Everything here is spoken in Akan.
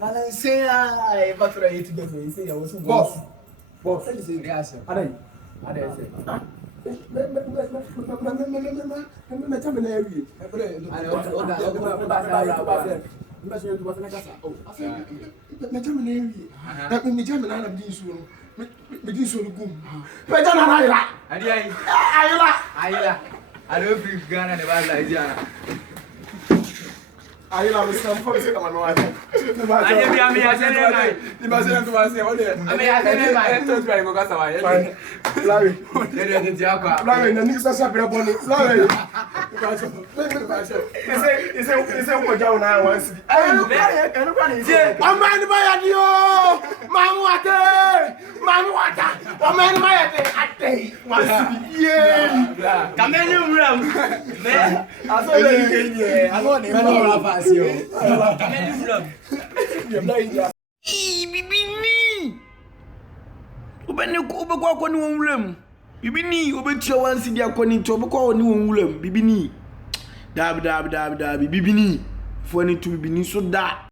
Mala say I but for you to get me say I was Boss. Say this reaction. Adai. Say. Me chama na ewi. Aí lá você não pode ser da manual. Aí minha cena vai. Ni ba se tu ba se o de. A minha cena vai. Tu vai go gasa vai. Lá we. Ele de diabo. Lá we na ni sa sa bra boni. Lá we. Ese o ja una once. Eu não quero dizer. O man ba ya dio. Mamu ate. O man ba ya ate. Once. Yeah. Kameni mram. Me. Aso le ke ni e. Aso ni Não fácil. Kameni mram. Bibini. Ubeni ubekwa kwa ni wonwulem. Bibini obetua wansi dia kwa ni to obekwa ni wonwulem. Bibini. Dab. Bibini. Fo ni tu bibini so da.